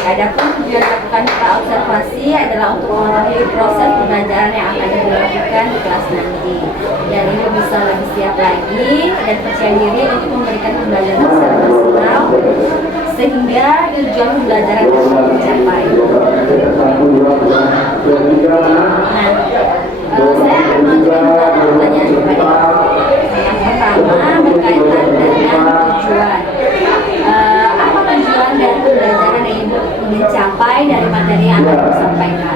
adapun tujuan melakukan praobservasi adalah untuk mengetahui proses pembelajaran yang akan dilakukan di kelas nanti. Dan ini bisa lebih siap lagi dan percaya diri untuk memberikan pembelajaran secara maksimal sehingga tujuan pembelajaran dapat tercapai. Nah, saya akan mengajukan beberapa pertanyaan kepada yang pertama berkaitan dengan tujuan. Apa tujuan dari pembelajaran yang Ibu ingin capai dari materi yang akan Ibu sampaikan?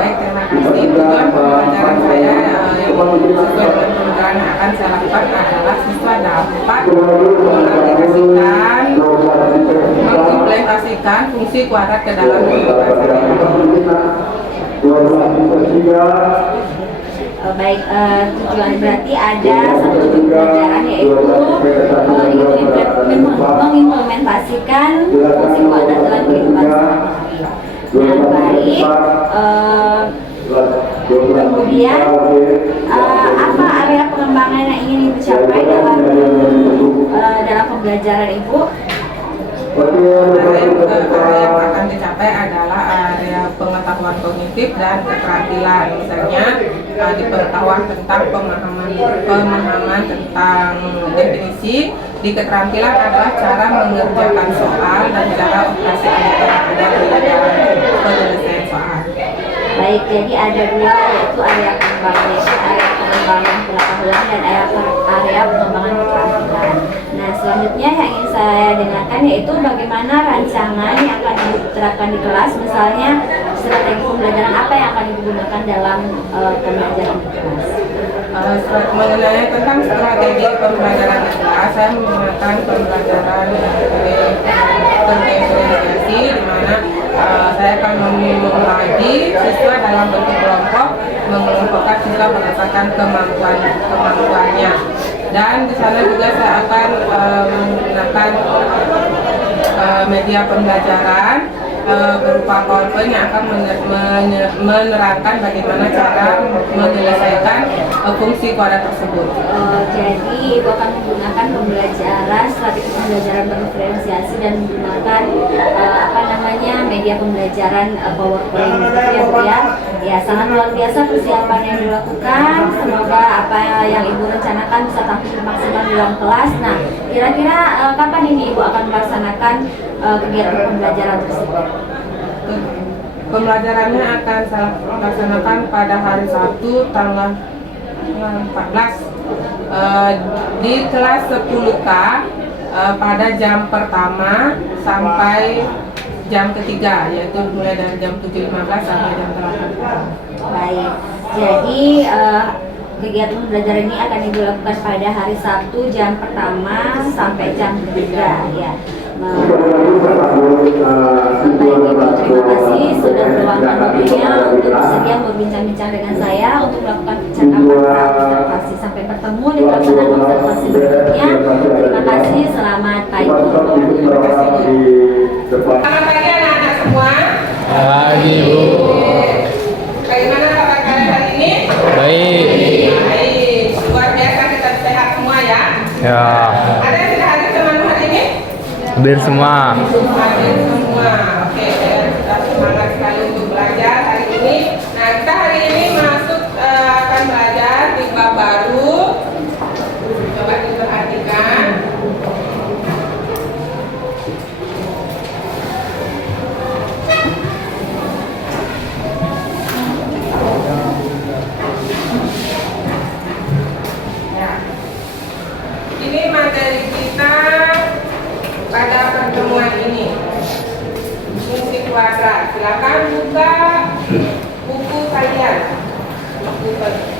Baik, terima kasih. Tujuan pembelajaran saya yang sesuai dengan pembelajaran yang akan saya lakukan adalah siswa dapat mengimplementasikan fungsi kuadrat ke dalam kehidupan saya. Baik, tujuan berarti ada satu tujuan pembelajaran yaitu mengimplementasikan fungsi kuadrat dalam kehidupan sehari-hari. Nah, baik. Kemudian apa area pengembangan yang ingin Ibu capai dalam pembelajaran Ibu? Area yang akan dicapai adalah area pengetahuan kognitif dan keterampilan. Misalnya di pengetahuan tentang pemahaman tentang definisi, di keterampilan adalah cara mengerjakan soal dan cara operasi yang ada di dalam penyelesaian soal. Baik, jadi ada dua, yaitu area pengembangan pengetahuan dan area pengembangan keterampilan. Nah, selanjutnya yang ingin saya dengarkan yaitu bagaimana rancangan yang akan diterapkan di kelas, misalnya strategi pembelajaran apa yang akan digunakan dalam pembelajaran di kelas. Mengenai tentang strategi pembelajaran di kelas, saya menggunakan pembelajaran terdifferensiasi, di mana saya akan membagi siswa dalam bentuk kelompok, mengelompokkan siswa berdasarkan kemampuannya. Dan di sana juga saya akan menggunakan media pembelajaran berupa PowerPoint yang akan menerangkan bagaimana cara menyelesaikan fungsi kuadrat tersebut. Jadi Ibu akan menggunakan strategi pembelajaran berdiferensiasi dan menggunakan media pembelajaran PowerPoint ya Bu ya. Ya, sangat luar biasa persiapan yang dilakukan. Semoga apa yang Ibu rencanakan bisa tampil maksimal di dalam kelas. Nah, kira-kira kapan ini Ibu akan melaksanakan kegiatan pembelajaran tersebut? Pembelajarannya akan saya laksanakan pada hari Sabtu tanggal 14 di kelas 10K pada jam pertama sampai jam ketiga, yaitu mulai dari jam 7.15 sampai jam 8. Baik, jadi kegiatan pembelajaran ini akan dilakukan pada hari Sabtu jam pertama sampai jam ketiga ya. Baik Ibu, terima kasih sudah meluangkan waktunya untuk bersedia berbincang-bincang dengan saya untuk melakukan percakapan observasi. Sampai bertemu di pelaksanaan observasi berikutnya. Terima kasih, selamat pagi. Selamat pagi anak-anak semua. Pagi Bu. Bagaimana kabar kalian hari ini? Baik. Baik, luar biasa, kita sehat semua ya. Ya. Ada yang sudah hadir teman-teman hari ini? Hadir semua. Hadir semua. Oke, kita semangat sekali untuk belajar hari ini. Nah, kita hari ini akan belajar di bab baru. Coba diperhatikan. Ini materi kita pada pertemuan ini, fungsi kuadrat. Silakan buka buku kalian, buku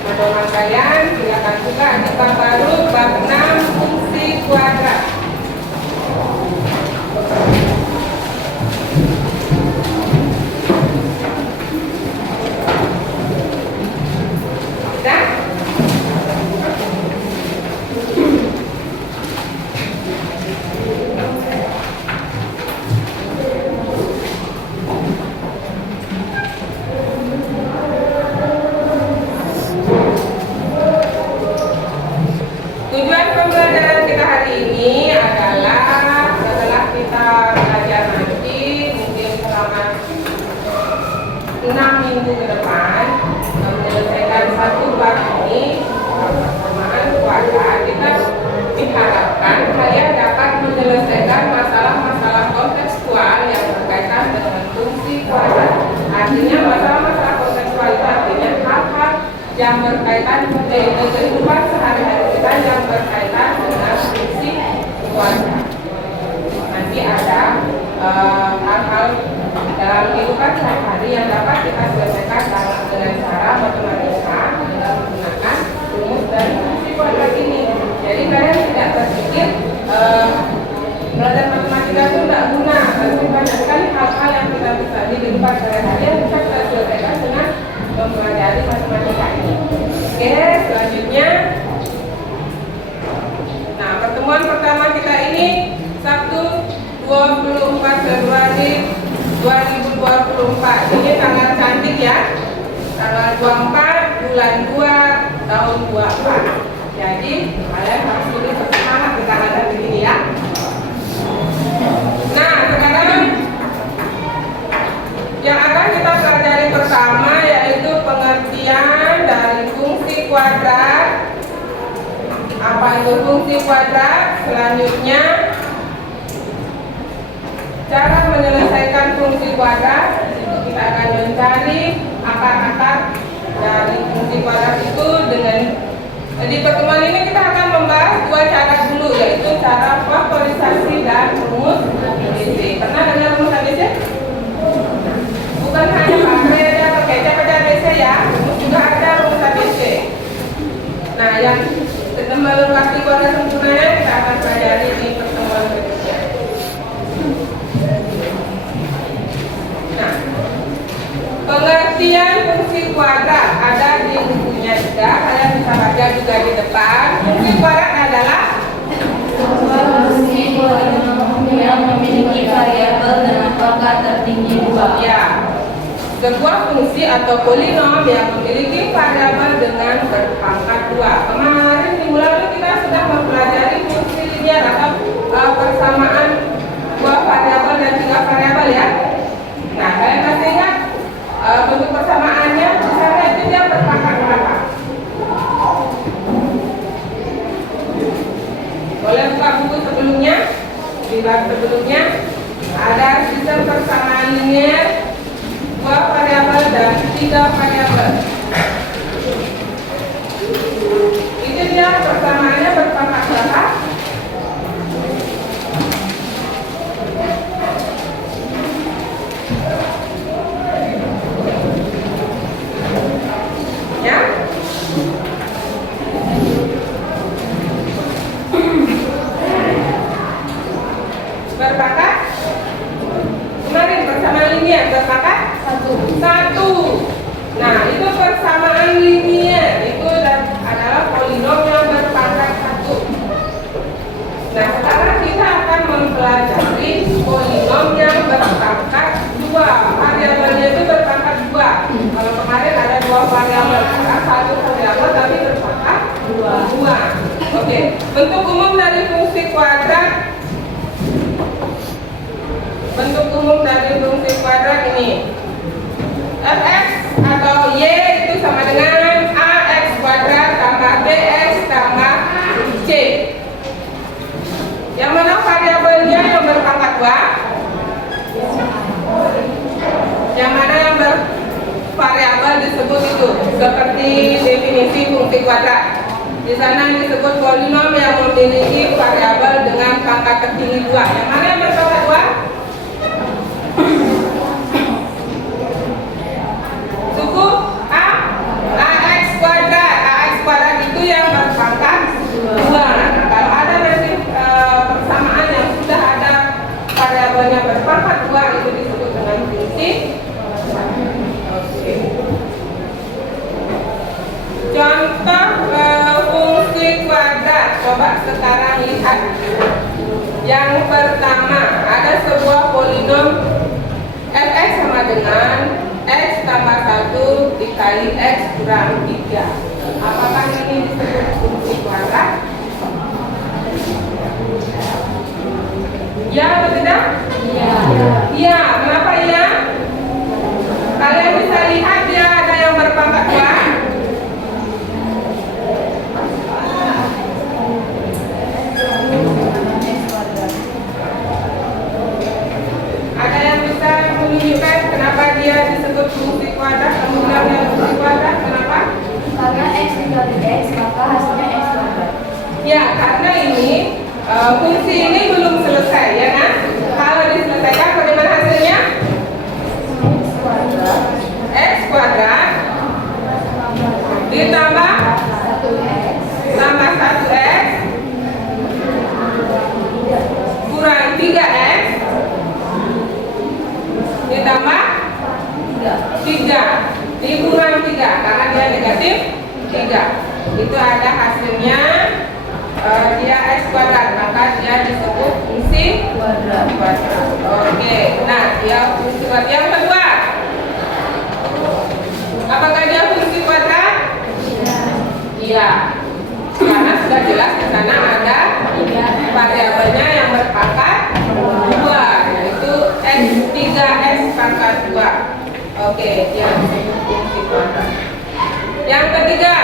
pedoman kalian. Silakan buka di bab baru, bab 6, fungsi kuadrat. Sudah? Tujuan pembelajaran kita hari ini keluar ini persamaan kuadrat, kita diharapkan kalian dapat menyelesaikan masalah-masalah kontekstual yang berkaitan dengan fungsi kuadrat. Artinya masalah-masalah kontekstual itu artinya hal-hal yang berkaitan dengan kehidupan sehari-hari kita yang berkaitan dengan fungsi kuadrat. Nanti ada hal-hal dalam kehidupan sehari-hari yang dapat kita selesaikan dengan cara matematika dengan menggunakan rumus dan fungsi kuadrat ini. Jadi kalian tidak berpikir belajar matematika itu tidak guna, tapi banyak sekali hal-hal yang kita bisa di kehidupan sehari-hari yang bisa kita selesaikan dengan mempelajari matematika ini. Oke, selanjutnya, nah pertemuan pertama kita ini Sabtu 24 Februari 2024. Ini tanggal cantik ya, tanggal 24 bulan 2 tahun 24. Jadi kalian harus lebih bersemangat di tanggal begini ya. Nah sekarang yang akan kita pelajari pertama yaitu pengertian dari fungsi kuadrat. Apa itu fungsi kuadrat? Selanjutnya cara menyelesaikan fungsi kuadrat. Itu kita akan mencari akar-akar dari fungsi kuadrat itu dengan di pertemuan ini kita akan membahas dua cara dulu, yaitu cara faktorisasi dan rumus ABC. Pernah dengar rumus ABC? Bukan hanya pakai aja pakai ABC ya, rumus juga ada rumus ABC. Nah, yang melengkapi kuadrat sempurnanya kita akan pelajari di pertemuan berikutnya. Nah, pengertian fungsi kuadrat ada di bukunya juga, kalian bisa baca juga di depan. Fungsi kuadrat adalah fungsi polinom yang memiliki variabel dengan pangkat tertinggi 2. ya, sebuah fungsi atau polinom yang memiliki variabel dengan berpangkat 2. Kemarin minggu lalu kita sudah mempelajari fungsi linear atau persamaan dua variabel dan tiga variabel ya. Nah, kalian masih ingat bentuk persamaannya? Misalnya itu dia berpangkat berapa? Boleh buka buku sebelumnya, di bab sebelumnya ada sistem persamaan linear dua variabel dan tiga variabel. Itu dia persamaannya berpangkat berapa? Ya. Berpangkat kemarin persamaan linear berpangkat 1. Nah, itu persamaan linear itu adalah polinom yang berpangkat 1. Nah, sekarang kita akan mempelajari polinom yang berpangkat 2. Variabelnya itu berpangkat 2. Kalau kemarin ada 2 variabel, sekarang 1 variabel tapi berpangkat 2. Oke, bentuk umum dari fungsi kuadrat. Bentuk umum dari fungsi kuadrat ini, fx atau y itu sama dengan ax kuadrat tambah bx tambah c. Yang mana variabelnya yang berpangkat 2? Yang mana yang bervariabel disebut itu seperti definisi fungsi kuadrat. Di sana disebut polinom yang memiliki variabel dengan pangkat tertinggi 2. Yang mana yang berpangkat 2? Suku ax kuadrat. Ax kuadrat itu yang berpangkat 2. Nah, kalau ada nanti persamaan yang sudah ada variabelnya berpangkat 2 itu disebut dengan fungsi. Contoh fungsi kuadrat. Coba sekarang lihat. Yang pertama, ada sebuah polinom fx sama dengan x tambah 1 dikali x kurang 3. Apakah ini disebut fungsi kuadrat? Ya atau tidak? Iya. Iya, kenapa ya? Kalian bisa lihat dia ada yang berpangkat 2. 3bx, maka hasilnya x kuadrat. Ya, karena ini fungsi ini belum selesai, ya kan? Kalau diselesaikan, bagaimana hasilnya? X kuadrat ditambah 1x kurang 3x ditambah 3 dikurang 3 karena dia negatif 3. Itu ada hasilnya, dia x kuadrat, maka dia disebut fungsi kuadrat. Oke, nah dia fungsi kuadrat. Yang kedua, apakah dia fungsi kuadrat? Iya, karena sudah jelas di sana ada variabelnya yang berpangkat 2, yaitu x3x pangkat 2. Oke, dia disebut fungsi kuadrat. Yang ketiga,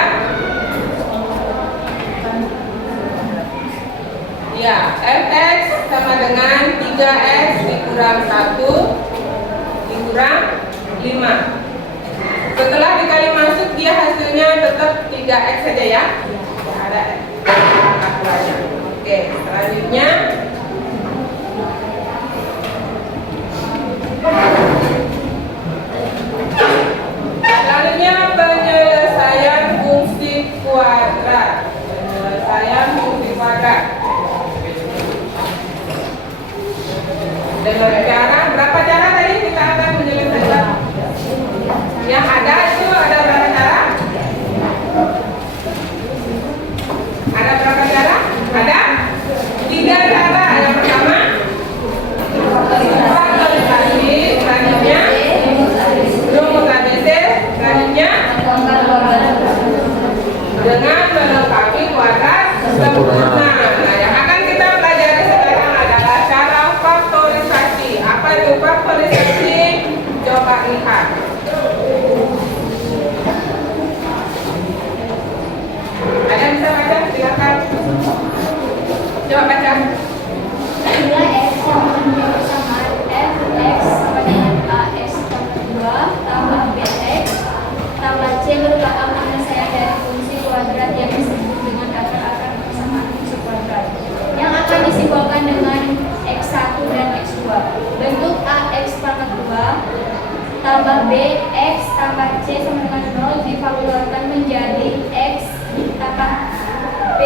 ya, fx sama dengan 3x dikurang 1 dikurang 5. Setelah dikali masuk, dia hasilnya tetap 3x saja ya. Tidak ada kalkulasinya. Oke, selanjutnya penyelesaian fungsi kuadrat. Penyelesaian fungsi kuadrat dengan cara, berapa cara tadi kita akan menyelesaikan? Yang ada itu ada berapa cara? Ada berapa cara? Ada 3 cara. Yang pertama faktorisasi, selanjutnya rumus ABC, selanjutnya dengan melengkapi kuadrat sempurna. Nah, yang akan kita pelajari sekarang adalah cara faktorisasi. Apa itu faktorisasi? Coba lihat. Ada yang bisa baca? Silakan. Coba baca. Nilai x sama fx sama dengan ax tambah 2 tambah bx tambah c merupakan penyelesaian dari fungsi kuadrat yang disebut dengan akar-akar persamaan fungsi kuadrat yang akan disimbolkan dengan x1 dan x2. Bentuk ax pangkat 2 tambah bx tambah c sama dengan 0 difaktorkan menjadi x tambah b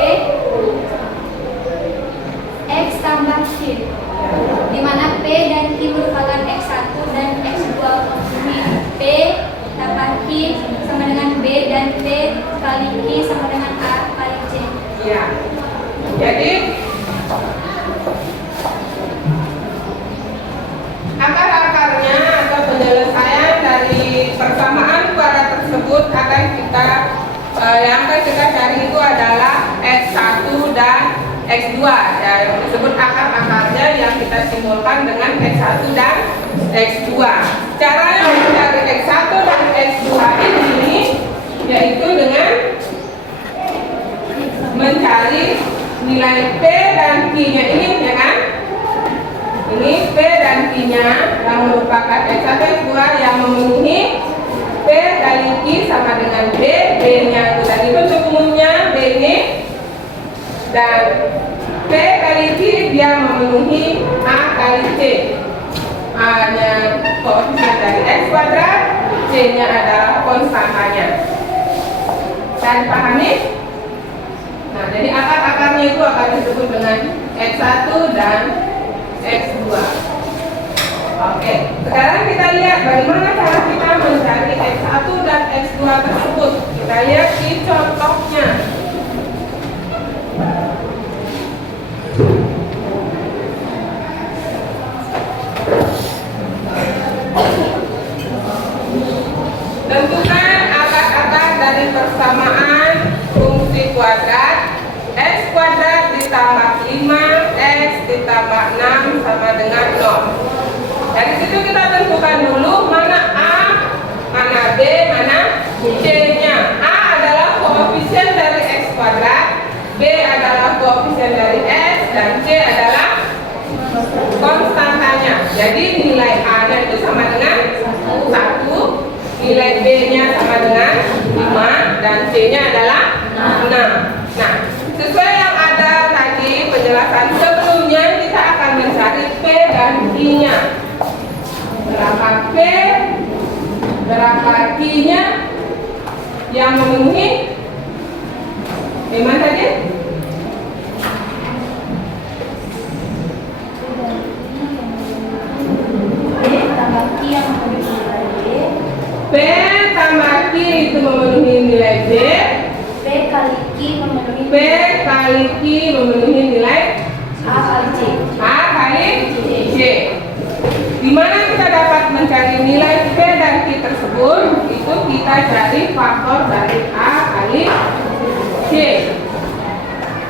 x tambah q, di mana p dan q merupakan x1 dan x2 konsumsi. P tambah q sama dengan b dan p kali q sama dengan a kali c. Ya, jadi akar-akarnya atau penyelesaian dari persamaan kuadrat tersebut akan kita yang akan kita cari itu adalah x1 dan x2, ya, yang disebut akar-akarnya yang kita simbolkan dengan x1 dan x2. Caranya mencari x1 dan x2 ini yaitu dengan mencari nilai p dan q-nya ini, ya kan? Ini p dan q-nya yang merupakan x1 x2 yang memenuhi p kali q sama dengan b, b-nya itu tadi bentuk umumnya b ini, dan p kali q dia memenuhi a kali c. A-nya koefisien dari x kuadrat, c-nya adalah konstantanya. Saya dipahami? Nah, jadi akar-akarnya itu akan disebut dengan x1 dan x2. Oke, sekarang kita lihat bagaimana cara kita mencari x1 dan x2 tersebut. Kita lihat di contohnya. Tentukan akar-akar dari persamaan fungsi kuadrat. X kuadrat ditambah 5x ditambah 6 sama dengan 0. Dari situ kita tentukan dulu mana A, mana B, mana C-nya. A adalah koefisien dari x kuadrat, B adalah koefisien dari x, dan C adalah konstantanya. Jadi nilai A-nya itu sama dengan 1, nilai B-nya sama dengan 5, dan C-nya adalah Nah, sesuai yang ada tadi penjelasan sebelumnya, kita akan mencari P dan Q-nya. Berapa P, berapa Q-nya yang memenuhi gimana tadi? P tambah Q itu memenuhi nilai D. P kali Q memenuhi P kali Q memenuhi nilai A kali C. A kali C. Di mana kita dapat mencari nilai P dan Q tersebut? Itu kita cari faktor dari A kali C.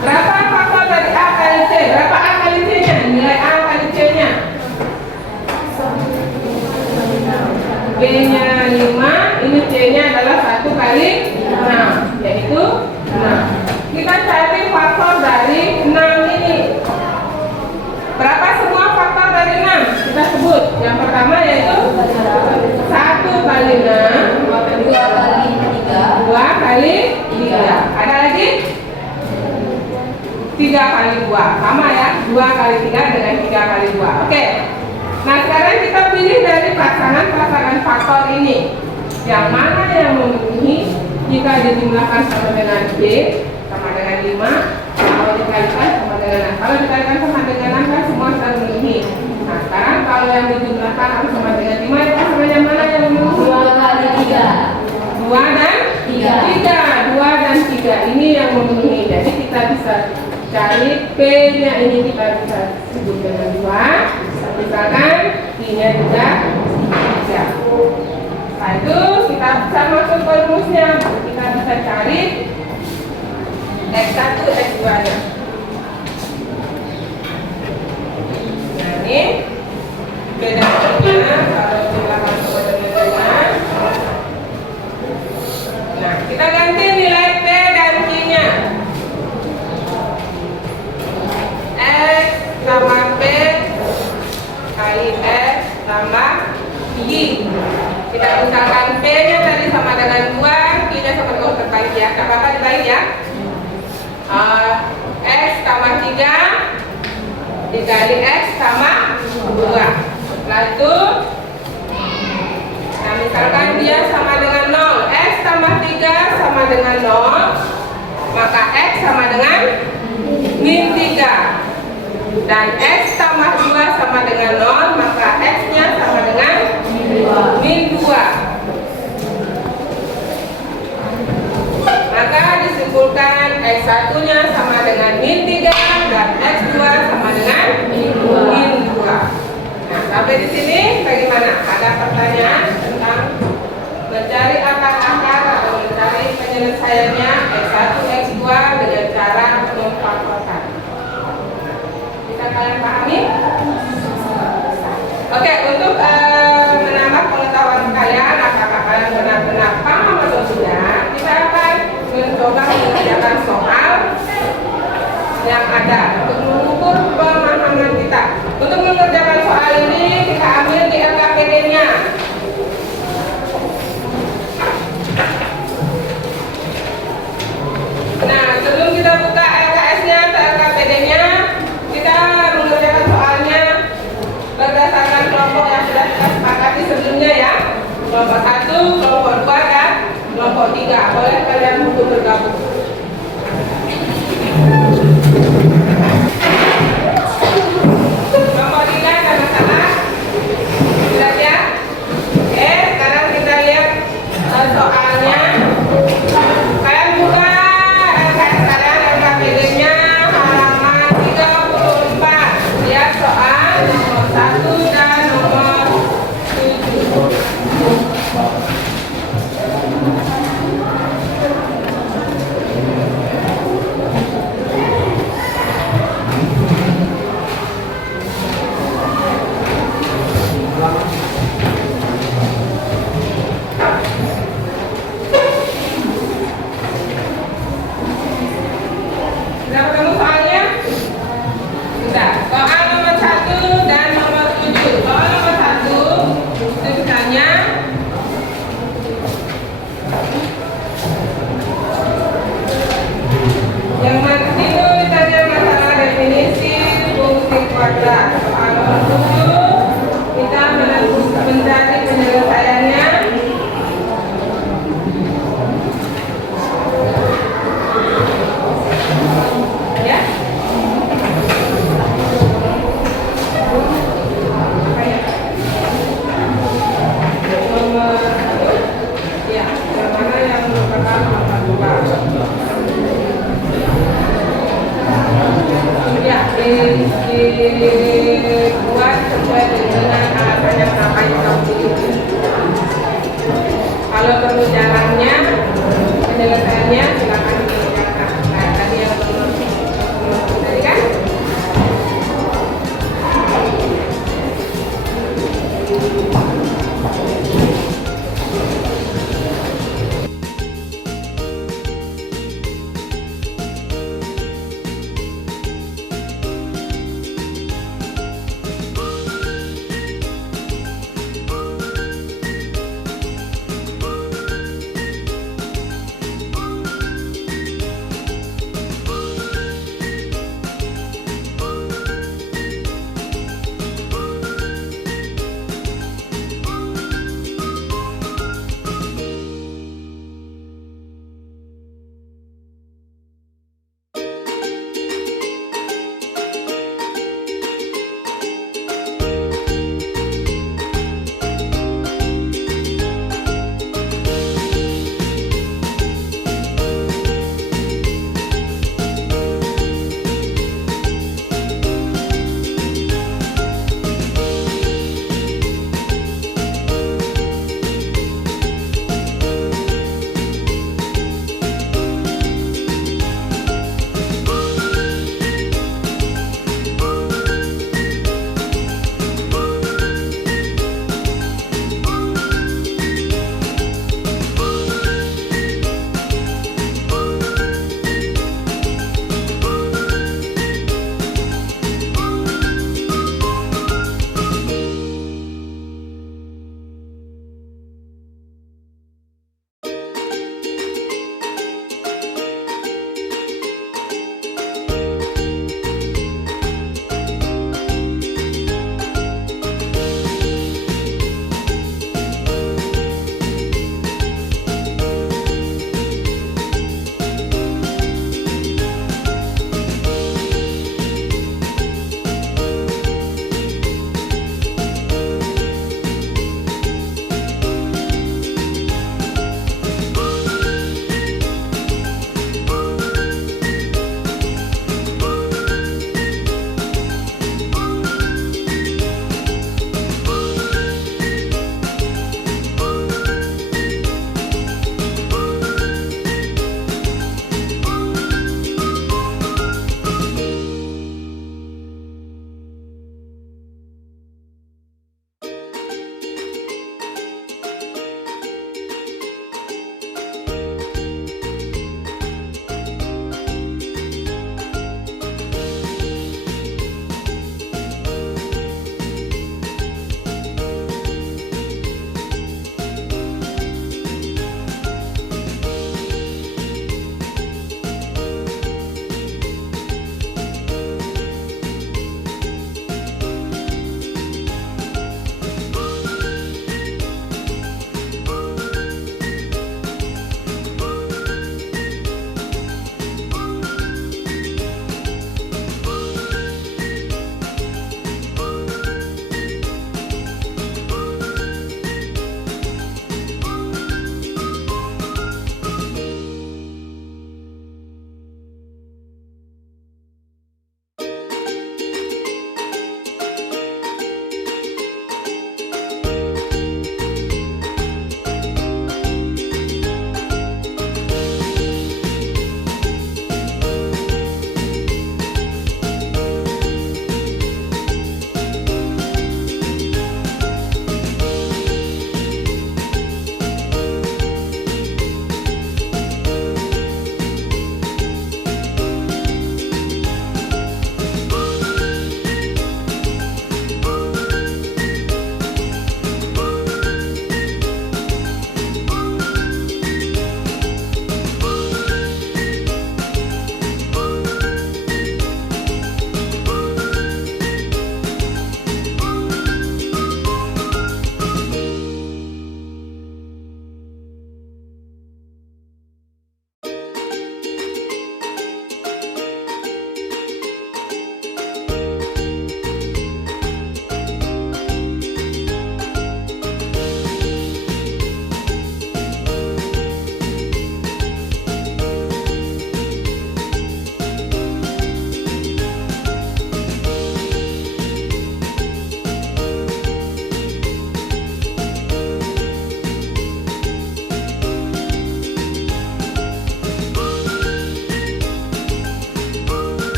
Berapa faktor dari A kali C? Berapa A kali C-nya? Nilai A kali C-nya. B-nya 5, ini C-nya adalah 1 kali 6, yaitu 6. Kita cari faktor dari 6 ini. Berapa semua faktor dari 6? Kita sebut. Yang pertama yaitu 1 kali 6, 2 kali 3. 2 kali 3. Ada lagi? 3 kali 2. Sama ya, 2 kali 3 dengan 3 kali 2. Oke. Nah, sekarang kita pilih dari pasangan-pasangan faktor ini. Yang mana yang memenuhi jika dijumlahkan sama dengan B sama dengan 5, kalau dikalikan sama dengan 6. Kalau dikalikan sama dengan 6 kan semua sudah memenuhi. Nah, sekarang kalau yang dijumlahkan harus sama dengan 5, itu pasangan mana yang memenuhi? 2 kali 3. 2 dan 3. 2 dan 3 ini yang memenuhi. Jadi kita bisa cari P-nya ini, kita bisa sebut dengan 2. Misalkan I-nya juga 3. Setelah itu kita bisa masuk ke rumusnya. Kita bisa cari X1, X2 nya. Nah, ini bedanya kalau jumlah masuk ke bedanya. Nah, kita ganti nilai P dan Q-nya. X sama P kali X tambah Y. Kita misalkan P-nya tadi sama dengan 2, Q-nya sama dengan terbalik ya. Gak apa-apa dibalik ya. X tambah 3 dikali X sama 2. Setelah itu, nah misalkan dia sama dengan 0, X tambah 3 sama dengan 0, maka X sama dengan min 3. Dan X tambah 2 sama dengan 0, maka X-nya sama dengan min 2. Maka disimpulkan X1-nya sama dengan min 3 dan X2 sama dengan min 2. Nah, sampai di sini bagaimana? Ada pertanyaan tentang mencari akar-akar atau mencari penyelesaiannya X1, X2 dengan cara memfaktorkan. Kalian pahami? Oke, untuk menambah pengetahuan kalian, apakah kalian benar-benar paham atau tidak, kita akan mencoba mengerjakan soal yang ada untuk mengukur pemahaman kita. Untuk mengerjakan soal ini, kita ambil di LKPD-nya. Nah, sebelum kita buka LKS-nya atau LKPD-nya, kita mengerjakan soalnya berdasarkan kelompok yang sudah kita sepakati sebelumnya ya. Kelompok 1, kelompok 2, dan kelompok 3. Boleh kalian untuk bergabung. Kelompok 3 ada masalah? Sudah ya? Oke, sekarang kita lihat soalnya. Kalian buka LKS kalian, LKPD-nya halaman 34. Lihat soal nomor 1 dan nomor 7. dibuat sesuai dengan alasannya kenapa yang kamu pilih. Kalau perlu jalannya, penyelesaiannya silakan dikerjakan. Nah, tadi yang tadi kan?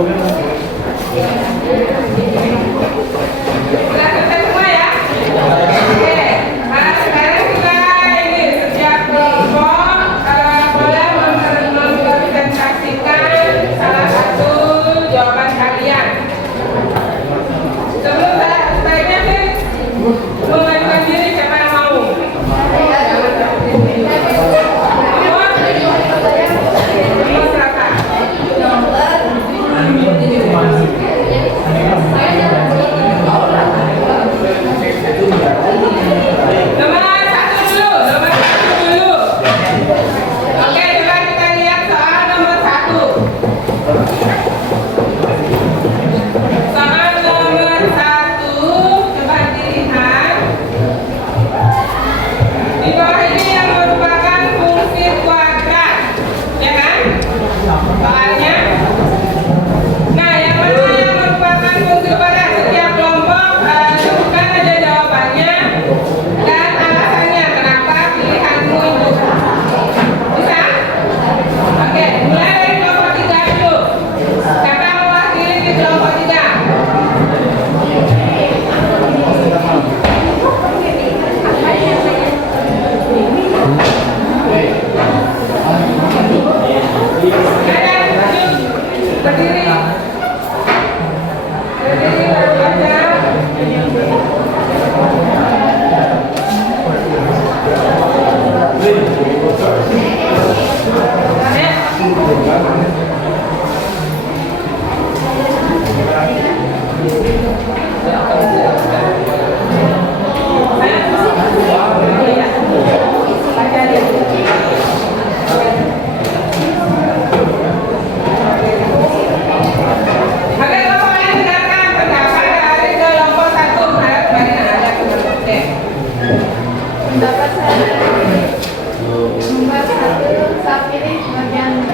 Sudah selesai semua ya? Oke. Sekarang kita ini setiap kelompok boleh mempresentasikan salah satu jawaban kalian. Sebelum sebaiknya sih mengajukan diri siapa yang mau. Pendapat saya nomor 1 saya pilih bagian B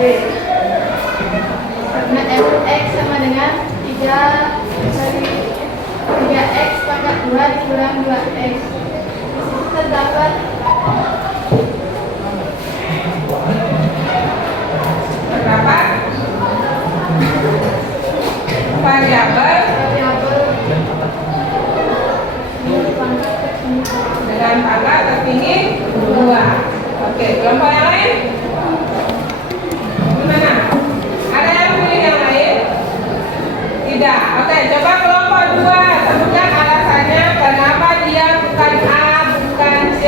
karena fx sama dengan 3x pangkat 2 dikurang 2x. Disitu terdapat variabel dengan pangkat tertinggi 2. Oke, kelompok yang lain gimana? Ada yang pilih yang lain? Tidak. Oke, coba kelompok 2 sebutkan alasannya kenapa dia bukan A, bukan C,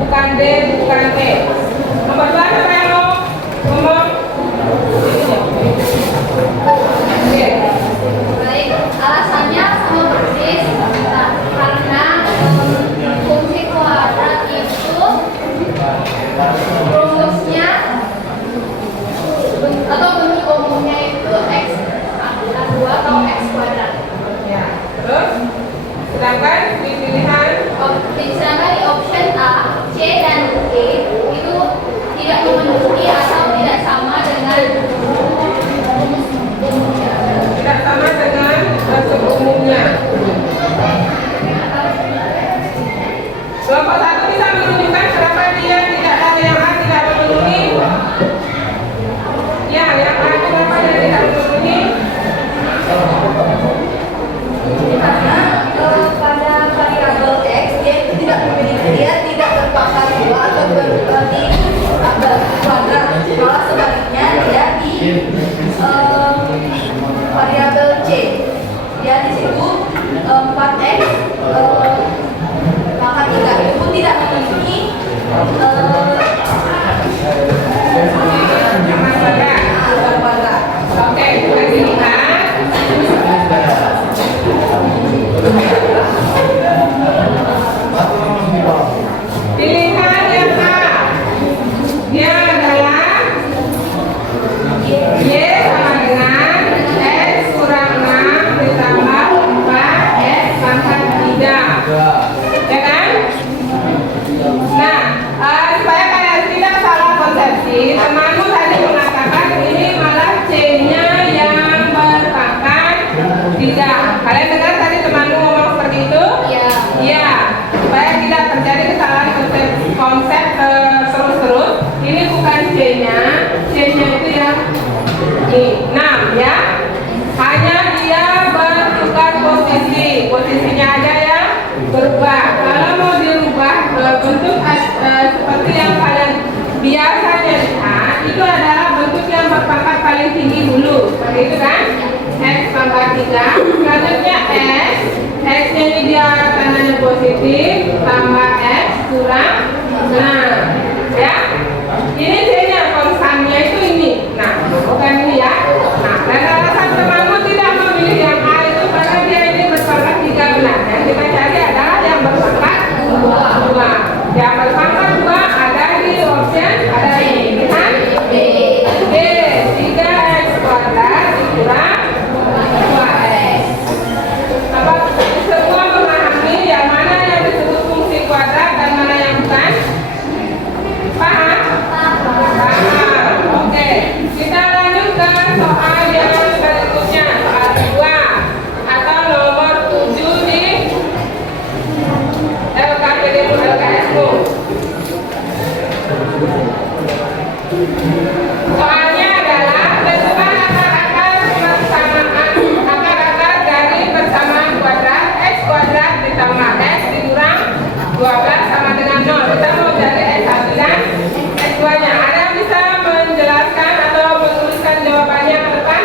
bukan D, bukan E. Nomor 2 siapa yang mau ngomong? Oke. Baik, alasannya sama persis karena fungsi kuadrat itu rumusnya atau bentuk umumnya itu x pangkat 2 atau x kuadrat. Ya, terus sedangkan di pilihan Sedangkan di option A, C dan E itu tidak memenuhi atau tidak sama dengan rumus umumnya. tidak sama dengan bentuk umumnya. Kelompok 1 bisa menunjukkan kenapa dia tidak ada yang A tidak memenuhi. Ya, yang A itu kenapa dia tidak memenuhi? Karena pada variabel x dia tidak memiliki, dia tidak terpakar 2 atau berarti kuadrat, malah sebaliknya dia di variabel c, dia di situ 4x maka 3 itu pun tidak memenuhi kuadrat. Oke, kita lihat. Pilihan yang A, dia adalah Y sama dengan X kurang 6 ditambah 4X pangkat 3. Ya kan? Nah, supaya kalian tidak salah konsepsi, temanmu tadi mengatakan ini malah C-nya yang berpangkat 3. Kalian dengar tadi temanmu ngomong seperti itu? Ya. Iya, supaya tidak terjadi kesalahan konsep terus-terus. Ini bukan C-nya itu yang ini 6 ya. Hanya dia bertukar posisi, posisinya aja yang berubah. Kalau mau dirubah bentuk seperti yang kalian biasanya lihat, itu adalah bentuk yang berpangkat paling tinggi dulu, seperti itu kan? X pangkat 3, selanjutnya X nya ini dia tandanya positif, tambah X kurang 6, ya. Ini C-nya, konstannya itu ini. Nah, bukan ini ya. Nah, dan alasan temanmu tidak memilih yang A itu karena dia ini berpangkat 13. Yang kita cari adalah yang berpangkat 2. Yang berpangkat 2 ada di option, ada di pilihan D. 3x kuadrat dikurang 2x. Apa semua memahami yang mana yang disebut fungsi kuadrat dan mana yang bukan? Paham? Paham. Oke. Kita lanjutkan soal yang berikutnya, soal 2 atau nomor 7 di LKS-mu. Soalnya adalah tentukan akar-akar dari persamaan kuadrat x kuadrat ditambah x dikurang 12 sama dengan 0. Kita mau cari x1 dan x2 nya. Ada yang bisa menjelaskan atau menuliskan jawabannya ke depan?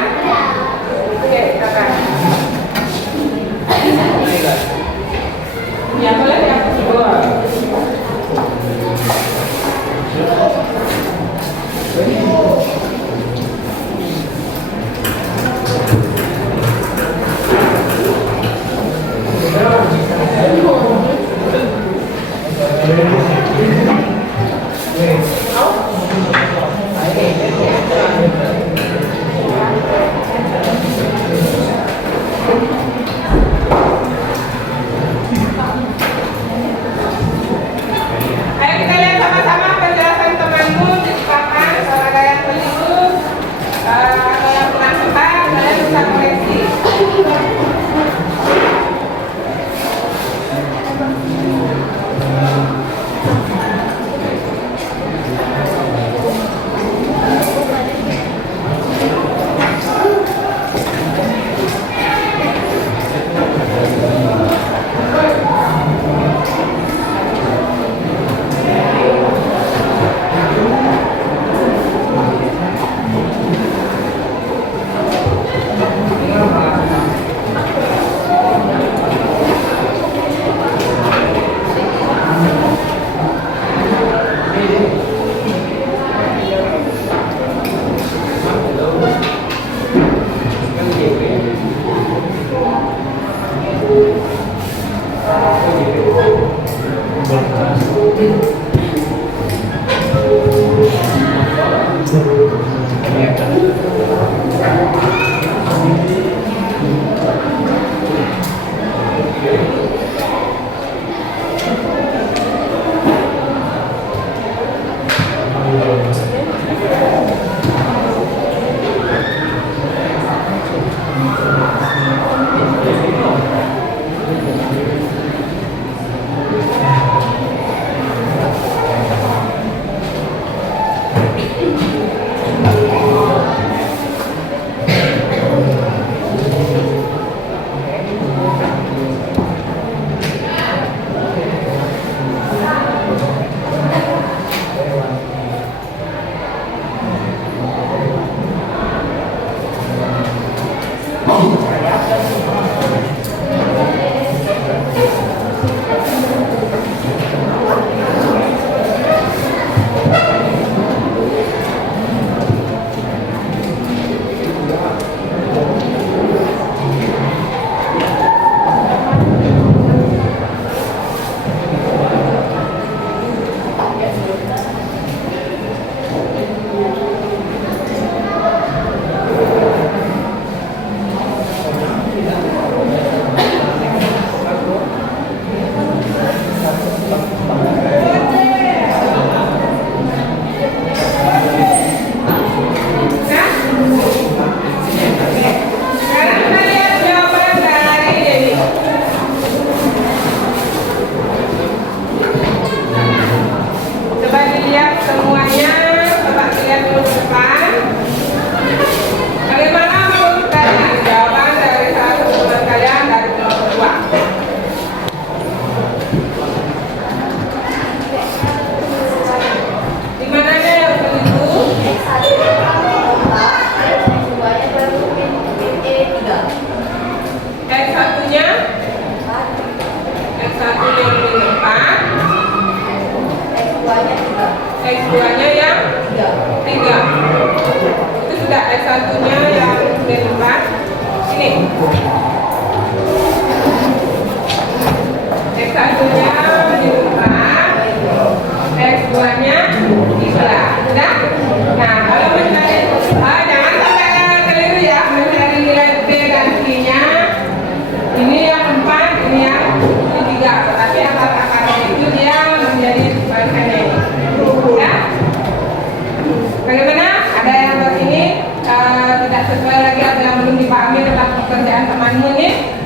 dipahami tentang pekerjaan temanmu ini?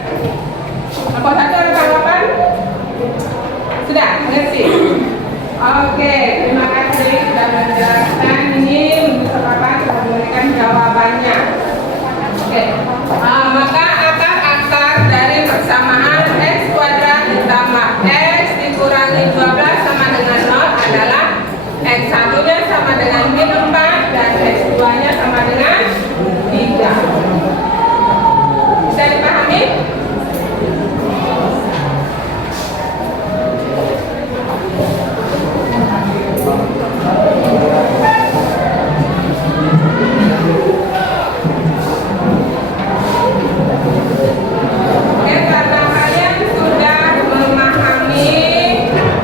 Apa satu ada tanggapan? Sudah, mengerti? Oke, terima kasih sudah menjelaskan. Ini untuk apa? Sudah memberikan jawabannya. Oke, maka akar dari persamaan x kuadrat ditambah x dikurangi 12 sama dengan 0 adalah x1 nya sama dengan min 4 dan x2 nya sama dengan 3. Bisa dipahami? Oke, karena kalian sudah memahami,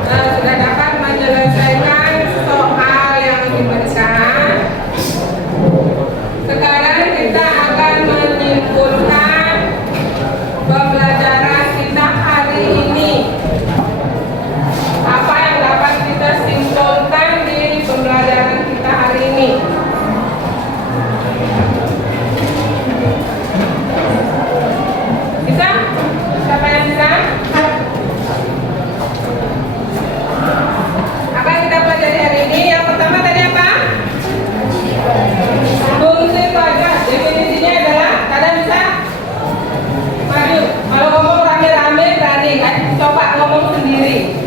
sudah dapat menyelesaikan soal yang diberikan, sekarang kita akan menyimpulkan pembelajaran kita hari ini. Apa yang dapat kita simpulkan di pembelajaran kita hari ini? Bisa? Siapa yang bisa? Apa yang kita pelajari hari ini? Yang pertama tadi apa? Fungsi kuadrat. Definisinya adalah, kalian bisa? Maju. Kalau ngomong rame-rame berani kan? Coba ngomong sendiri.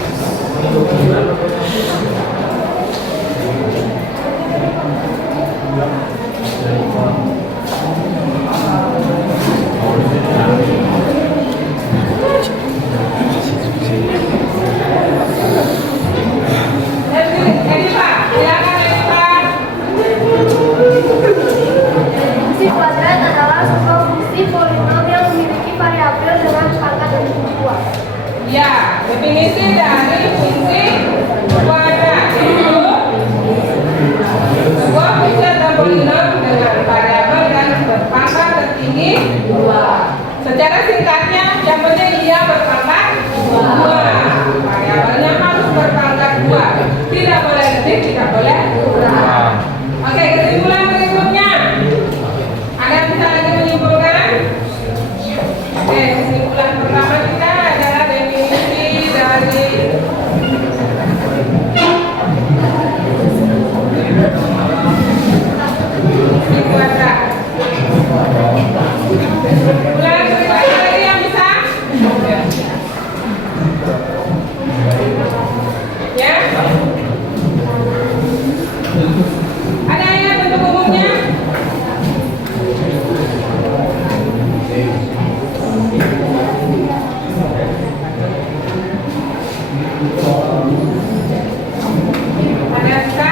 Jadi Pak, silakan Pak. Fungsi kuadrat adalah sebuah fungsi polinom yang memiliki variabel dengan pangkat dan kedua. Ya, definisi dari fungsi kuadrat itu sebuah fungsi atau polinom dengan variabel dan berpangkat tertinggi 2. Secara singkatnya, yang penting dia berpangkat 2. Variabelnya harus berpangkat 2. Tidak boleh lebih, tidak boleh kurang. Oke, kesimpulan berikutnya. Ada yang bisa lagi menyimpulkan? Oke, kesimpulan pertama kita adalah definisi dari fungsi kuadrat. Kesimpulan berikutnya lagi yang bisa? Ya? Ada yang ingat bentuk umumnya? Ada yang bisa?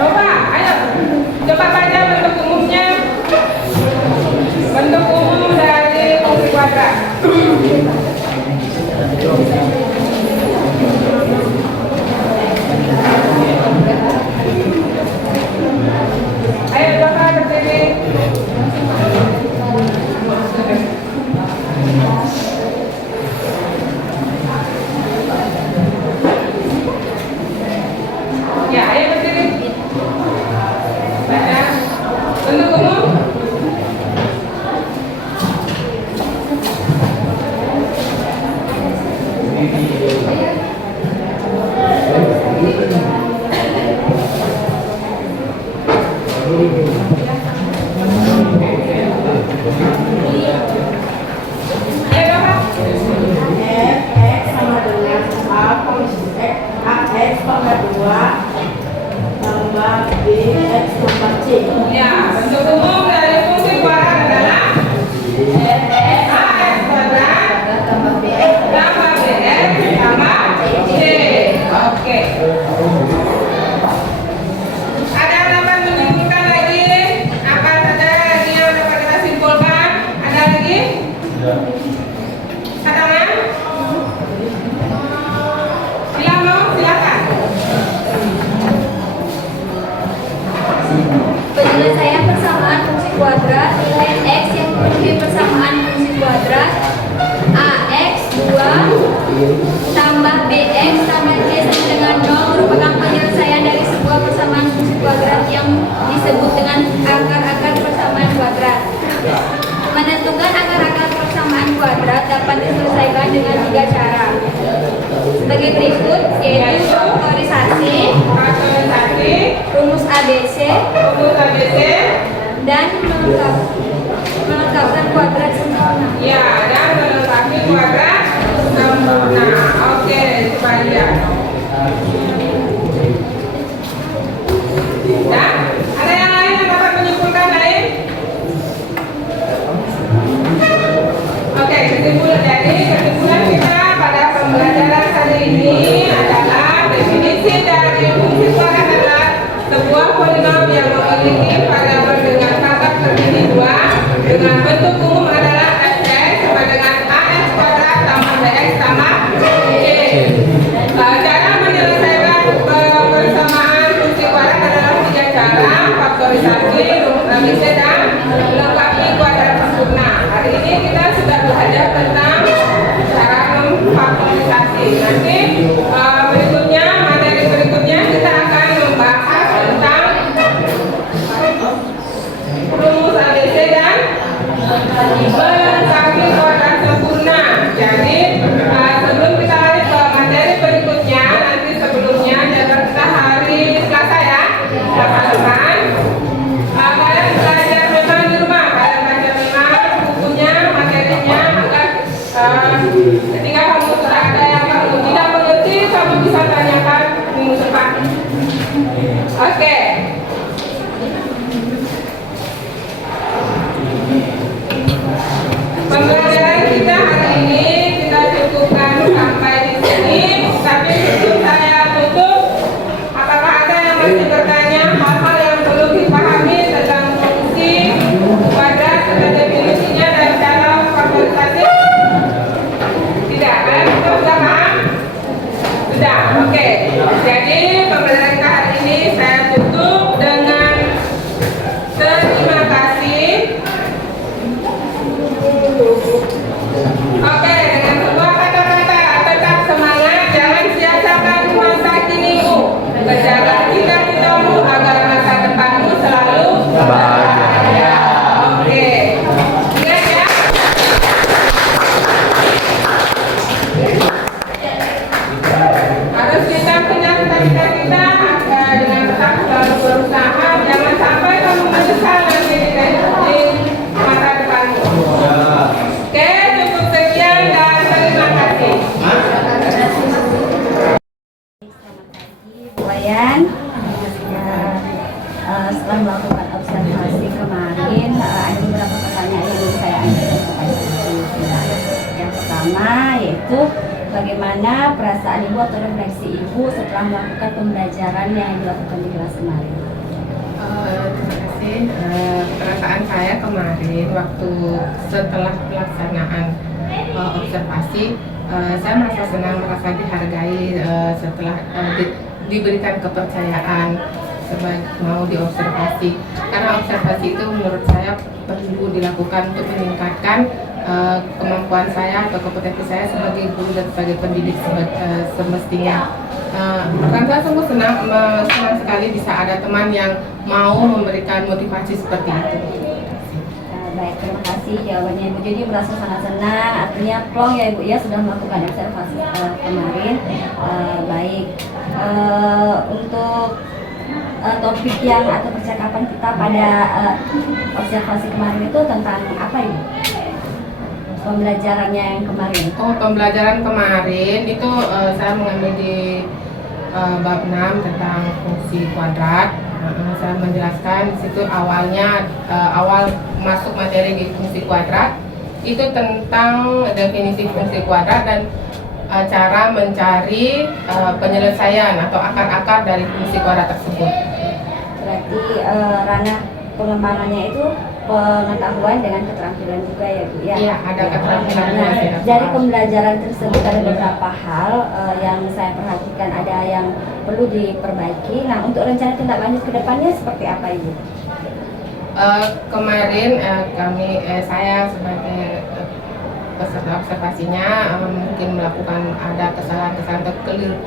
Coba, ayo. Coba baca bentuk umumnya. Bentuk umum dari fungsi kuadrat. Ayo coba berdiri. Ya, ayo berdiri. Baca. Bentuk umum. Ayo coba. X sama dengan AX pangkat 2 tambah BX tambah C. Ya, bentuk umum dari fungsi kuadrat adalah AX kuadrat tambah BX tambah C. Oke. Ada yang dapat menyimpulkan lagi? Apa saja lagi yang dapat kita simpulkan? Ada lagi? Katakan. Silakan. Penyelesaian persamaan fungsi kuadrat nilai x yang memiliki persamaan persamaan fungsi kuadrat AX 2 tambah BX tambah C sama dengan 0 merupakan penyelesaian dari sebuah persamaan fungsi kuadrat yang disebut dengan akar-akar persamaan kuadrat. Menentukan akar-akar persamaan kuadrat dapat diselesaikan dengan 3 cara. Sebagai berikut, yaitu faktorisasi, rumus ABC, dan melengkapkan kuadrat sempurna. Ya, dan melengkapi kuadrat sempurna. Oke, coba lihat. Dan ada yang lain yang dapat menyimpulkan lain? Oke, kesimpulan kita pada pembelajaran kali ini adalah definisi dari fungsi kuadrat adalah sebuah polinom yang memiliki variabel dengan pangkat tertinggi 2 dengan bentuk umum adalah fx sama dengan ax kuadrat tambah bx tambah c. Cara menyelesaikan persamaan fungsi kuadrat adalah 3 cara: faktorisasi, rumus ABC, dan melengkapi kuadrat sempurna. Hari ini kita sudah belajar tentang cara memfaktorisasi. Nanti materi berikutnya kita akan membahas tentang rumus ABC dan melengkapi kuadrat sempurna. Jadi sebelum kita lanjut ke materi berikutnya, nanti sebelumnya jangan kita hari Selasa ya, Selasa depan. Kalian belajar memang di rumah, kalian belajar memang bukunya, materinya, agar ketika kamu sudah ada yang kamu tidak mengerti, kamu bisa tanyakan minggu depan. Oke. Pembelajaran kita hari ini kita cukupkan sampai di sini. Tapi sebelum saya tutup, apakah ada yang masih bertanya hal-hal yang perlu dipahami tentang fungsi kuadrat, tentang definisinya dan cara faktorisasi? Tidak, kalian sudah paham? Sudah, oke. Jadi pembelajaran kita hari ini saya tutup dengan terima kasih. Oke, dengan sebuah kata-kata, tetap semangat, jangan sia-siakan masa kinimu. Kejarlah cita-citamu agar masa depanmu selalu bahagia. Oke, ingat ya. Harus kita punya cita-cita kita agar dengan tetap selalu berusaha, jangan sampai kamu menyesal nanti di masa depanmu. Oke, cukup sekian dan terima kasih. Bu Wayan, setelah melakukan observasi kemarin, ada beberapa pertanyaan yang ingin saya ajukan kepada Ibu. Yang pertama yaitu bagaimana perasaan Ibu atau refleksi Ibu setelah melakukan pembelajaran yang dilakukan di kelas kemarin? Terima kasih. Perasaan saya kemarin waktu setelah pelaksanaan observasi, saya merasa senang, merasa dihargai setelah diberikan kepercayaan sebagai mau diobservasi. Karena observasi itu menurut saya perlu dilakukan untuk meningkatkan kemampuan saya atau kompetensi saya sebagai guru dan sebagai pendidik semestinya. Rekan saya sungguh senang sekali bisa ada teman yang mau memberikan motivasi seperti itu. Baik, terima kasih jawabannya Ibu. Jadi merasa sangat senang, artinya plong ya Ibu ya sudah melakukan observasi kemarin. Baik, untuk topik yang atau percakapan kita pada observasi kemarin itu tentang apa Ibu? Pembelajarannya yang kemarin. Oh, pembelajaran kemarin itu saya mengambil di bab 6 tentang fungsi kuadrat. Saya menjelaskan di situ awalnya awal masuk materi di fungsi kuadrat itu tentang definisi fungsi kuadrat dan cara mencari penyelesaian atau akar-akar dari fungsi kuadrat tersebut. Berarti ranah pengembangannya itu pengetahuan dengan keterampilan juga ya Bu ya? Iya, ada keterampilan. Nah, dari pembelajaran tersebut ada beberapa hal yang saya perhatikan ada yang perlu diperbaiki. Nah, untuk rencana tindak lanjut ke depannya seperti apa Ibu? Kemarin saya sebagai peserta observasinya mungkin melakukan ada kesalahan-kesalahan atau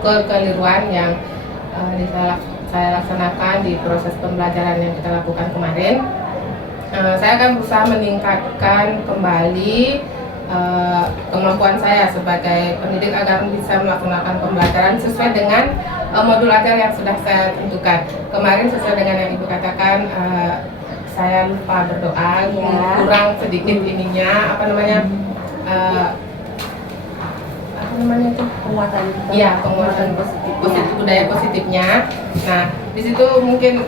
kekeliruan yang saya laksanakan di proses pembelajaran yang kita lakukan kemarin. Saya akan berusaha meningkatkan kembali kemampuan saya sebagai pendidik agar bisa melaksanakan pembelajaran sesuai dengan modul ajar yang sudah saya tentukan. Kemarin sesuai dengan yang Ibu katakan, saya lupa berdoa, kurang sedikit ininya, itu Penguatan. iya, penguatan positif, budaya positifnya. Nah, di situ mungkin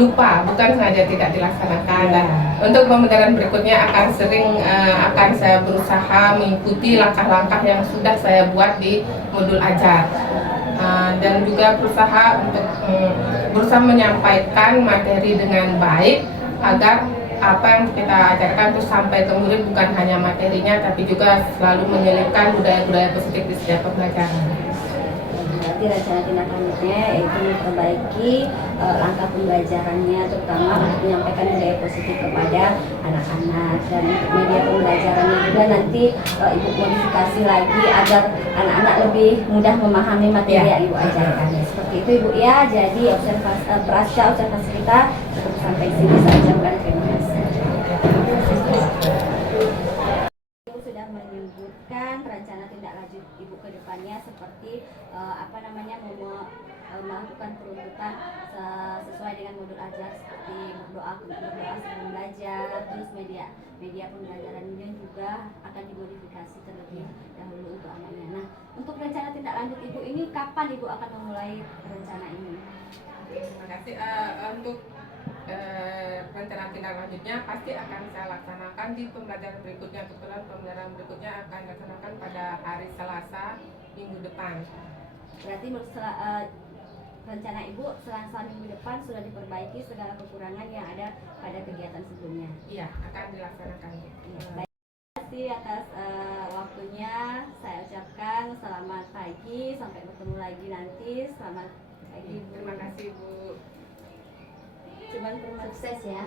lupa, bukan sengaja tidak dilaksanakan. Dan untuk pembelajaran berikutnya akan saya berusaha mengikuti langkah-langkah yang sudah saya buat di modul ajar. Dan juga berusaha menyampaikan materi dengan baik agar apa yang kita ajarkan itu sampai ke murid bukan hanya materinya tapi juga selalu menyelipkan budaya-budaya positif di setiap pembelajaran. Berarti rencana tindak lanjutnya yaitu memperbaiki langkah pembelajarannya, terutama untuk menyampaikan budaya positif kepada anak-anak, dan untuk media pembelajarannya juga nanti Ibu modifikasi lagi agar anak-anak lebih mudah memahami materi yang Ibu ajarkan. Seperti itu Ibu ya. Jadi observasi kita cukup sampai sini saja. Terima kasih. Ibu sudah menyebutkan rencana tindak lanjut Ibu ke depannya seperti melakukan peruntukan sesuai dengan modul ajar, seperti berdoa sebelum belajar, terus media pembelajarannya juga akan dimodifikasi terlebih dahulu untuk anaknya. Nah, untuk rencana tindak lanjut Ibu ini kapan Ibu akan memulai rencana ini? Terima kasih. Untuk rencana tindak lanjutnya pasti akan saya laksanakan di pembelajaran berikutnya. Kebetulan pembelajaran berikutnya akan dilaksanakan pada hari Selasa minggu depan. Berarti rencana Ibu Selasa minggu depan sudah diperbaiki segala kekurangan yang ada pada kegiatan sebelumnya. Iya, akan dilaksanakan. Baik, terima kasih atas waktunya. Saya ucapkan selamat pagi, sampai bertemu lagi nanti. Selamat pagi Bu. Terima kasih Bu. Cuman sukses ya.